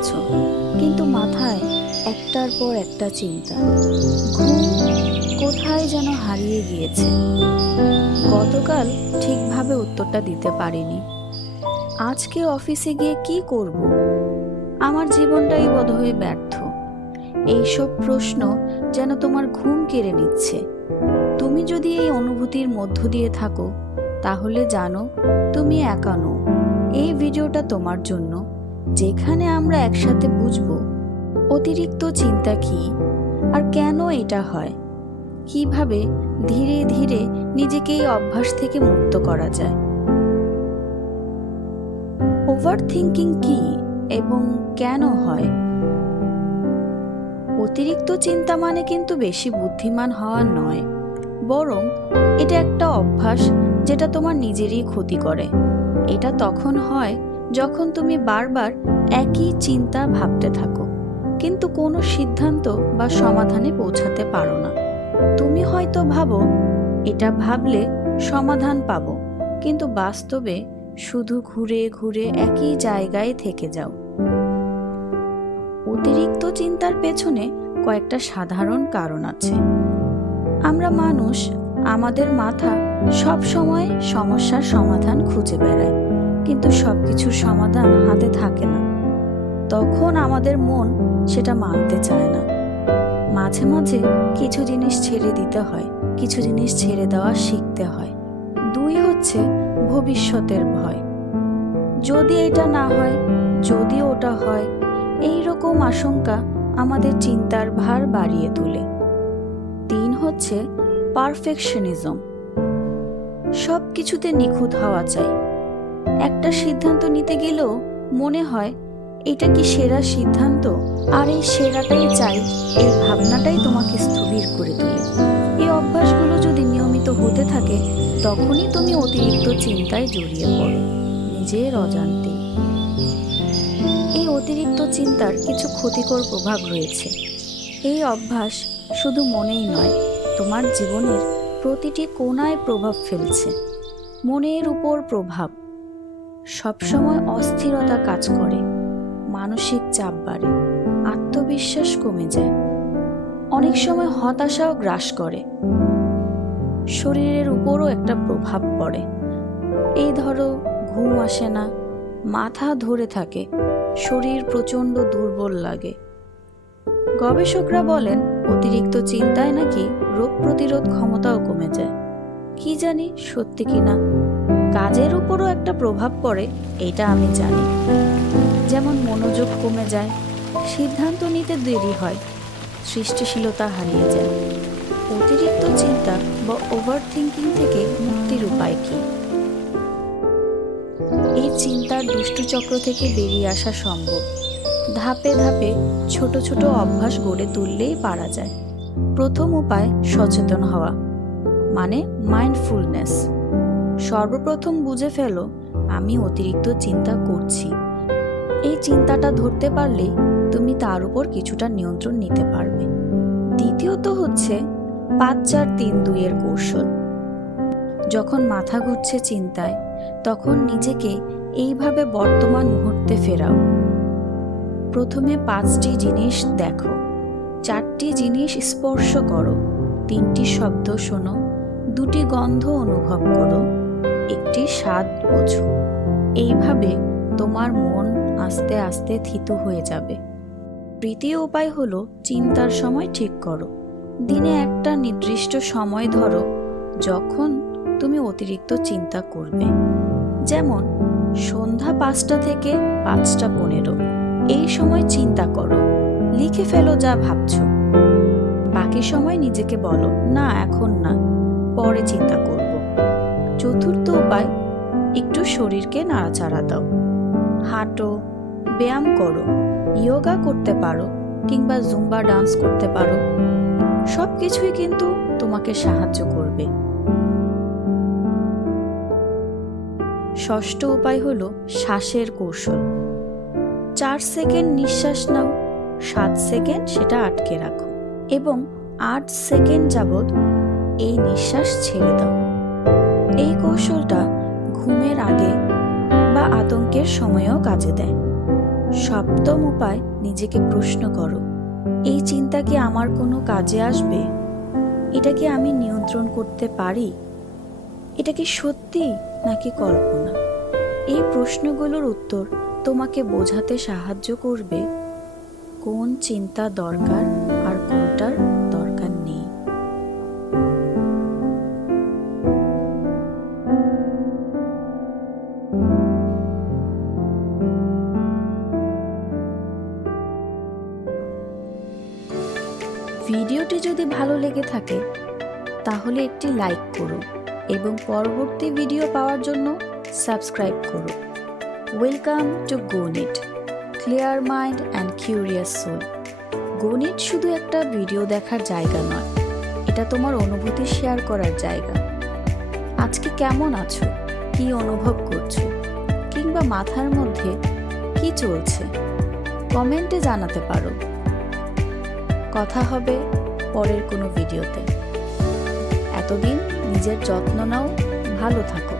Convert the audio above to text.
ফেলেছ কিন্তু মাথায় একটার পর একটা চিন্তা। ঘুম কোথায় যেন হারিয়ে গিয়েছে। গতকাল ঠিকভাবে উত্তরটা দিতে পারিনি। আজকে অফিসে গিয়ে কি করব? আমার জীবনটাই বোধহয় ব্যর্থ। এইসব প্রশ্ন যেন তোমার ঘুম কেড়ে নিচ্ছে। তুমি যদি এই অনুভূতির মধ্য দিয়ে থাকো, তাহলে জানো তুমি একা নও। এই ভিডিওটা তোমার জন্য। যেখানে আমরা একসাথে বুঝব অতিরিক্ত চিন্তা কি আর কেন এটা হয়? কীভাবে ধীরে ধীরে নিজেকে এই অভ্যাস থেকে মুক্ত করা যায়? ওভার থিঙ্কিং কি এবং কেন হয়? অতিরিক্ত চিন্তা মানে কিন্তু বেশি বুদ্ধিমান হওয়া নয়, বরং এটা একটা অভ্যাস যেটা তোমার নিজেরই ক্ষতি করে। এটা তখন হয় যখন তুমি বারবার একই চিন্তা ভাবতে থাকো, কিন্তু কোনো সিদ্ধান্ত বা সমাধানে পৌঁছাতে পারো না। তুমি হয়তো ভাবো, এটা ভাবলে সমাধান পাবো। কিন্তু বাস্তবে শুধু ঘুরে ঘুরে একই জায়গায় থেকে যাও। অতিরিক্ত চিন্তার পেছনে কয়েকটা সাধারণ কারণ আছে। আমরা মানুষ, আমাদের মাথা সব সময় সমস্যার সমাধান খুঁজে বেড়ায়। কিন্তু সবকিছুর সমাধান হাতে থাকে না। তখন আমাদের মন সেটা মানতে চায় না। মাঝে মাঝে কিছু জিনিস ছেড়ে দিতে হয়, কিছু জিনিস ছেড়ে দেওয়া শিখতে হয়। দুই হচ্ছে ভবিষ্যতের ভয়। যদি এটা না হয়, যদি ওটা হয়, এই রকম আশঙ্কা আমাদের চিন্তার ভার বাড়িয়ে তোলে। তিন হচ্ছে পারফেকশনিজম। সব কিছুতে নিখুঁত হওয়া চাই। একটা সিদ্ধান্ত নিতে গেলেও মনে হয় এটা কি সেরা সিদ্ধান্ত? আর এই সেরাটাই চাই এই ভাবনাটাই তোমাকে স্থবির করে তোলে। এই অভ্যাসগুলো যদি নিয়মিত হতে থাকে, তখনই তুমি অতিরিক্ত চিন্তায় জড়িয়ে পড়ো, নিজের অজান্তে। এই অতিরিক্ত চিন্তার কিছু ক্ষতিকর প্রভাব রয়েছে। এই অভ্যাস শুধু মনেই নয়, তোমার জীবনের প্রতিটি কোণায় প্রভাব ফেলছে। মনের উপর প্রভাব সবসময় অস্থিরতা কাজ করে, মানসিক চাপ বাড়ে, আত্মবিশ্বাস কমে যায়। অনেক সময় হতাশাও গ্রাস করে। শরীরের উপরও একটা প্রভাব পড়ে। এই ধরো, ঘুম আসে না, মাথা ধরে থাকে, শরীর প্রচণ্ড দুর্বল লাগে। গবেষকরা বলেন, অতিরিক্ত চিন্তায় নাকি রোগ প্রতিরোধ ক্ষমতাও কমে যায়। কি জানি সত্যি কি না কাজের উপরও একটা প্রভাব পড়ে, এটা আমি জানি। যেমন মনোযোগ কমে যায়, সিদ্ধান্ত নিতে দেরি হয়, সৃষ্টিশীলতা হারিয়ে যায়। অতিরিক্ত চিন্তা বা ওভার থিঙ্কিং থেকে মুক্তির উপায় কি? এই চিন্তার দুষ্টচক্র থেকে বেরিয়ে আসা সম্ভব। ধাপে ধাপে ছোট ছোট অভ্যাস গড়ে তুললেই পারা যায়। প্রথম উপায় সচেতন হওয়া মানে মাইন্ডফুলনেস সর্বপ্রথম বুঝে ফেলো, আমি অতিরিক্ত চিন্তা করছি। এই চিন্তাটা ধরতে পারলে তুমি তার উপর কিছুটা নিয়ন্ত্রণ নিতে পারবে। দ্বিতীয়ত হচ্ছে পাঁচ চার তিন দুইয়ের কৌশল। যখন মাথা ঘুরছে চিন্তায়, তখন নিজেকে এইভাবে বর্তমান মুহূর্তে ফেরাও। প্রথমে পাঁচটি জিনিস দেখো। চারটি জিনিস স্পর্শ করো। তিনটি শব্দ শোনো। দুটি গন্ধ অনুভব করো। একটি স্বাদ বোঝো এইভাবে তোমার মন আস্তে আস্তে থিতু হয়ে যাবে। তৃতীয় উপায় হলো চিন্তার সময় ঠিক করো। দিনে একটা নির্দিষ্ট সময় ধরো, যখন তুমি অতিরিক্ত চিন্তা করবে। যেমন, সন্ধ্যা পাঁচটা থেকে পাঁচটা পনেরো। এই সময় চিন্তা করো, লিখে ফেলো যা ভাবছ। বাকি সময় নিজেকে বলো, না, এখন না। পরে চিন্তা করব চতুর্থ উপায়, একটু শরীরকে নাড়াচাড়া দাও। হাঁটো, ব্যায়াম করো, ইয়োগা করতে পারো কিংবা জুম্বা ডান্স করতে পারো। সব কিছুই কিন্তু তোমাকে সাহায্য করবে। ষষ্ঠ উপায় হলো শ্বাসের কৌশল। চার সেকেন্ড নিঃশ্বাস নাও, সাত সেকেন্ড সেটা আটকে রাখো এবং আট সেকেন্ড যাবৎ এই নিঃশ্বাস ছেড়ে দাও। এই কৌশলটা ঘুমের আগে বা আতঙ্কের সময়েও কাজে দেয়। সপ্তম উপায়, নিজেকে প্রশ্ন করো, এই চিন্তা কি আমার কোনো কাজে আসবে? এটা কি আমি নিয়ন্ত্রণ করতে পারি? এটা কি সত্যি নাকি কল্পনা? এই প্রশ্নগুলোর উত্তর তোমাকে বোঝাতে সাহায্য করবে, কোন চিন্তা দরকার ভিডিওটি যদি ভালো লেগে থাকে, তাহলে একটি লাইক করো এবং পরবর্তী ভিডিও পাওয়ার জন্য সাবস্ক্রাইব করো welcome to Gonit clear mind and curious soul. গণিত শুধু একটা ভিডিও দেখার জায়গা নয়, এটা তোমার অনুভূতি শেয়ার করার জায়গা। আজকে কেমন আছো? কি অনুভব করছ? কিংবা মাথার মধ্যে কি চলছে? কমেন্টে জানাতে পারো। কথা হবে পরের কোনো ভিডিওতে। এতদিন নিজের যত্ন নাও, ভালো থাকো।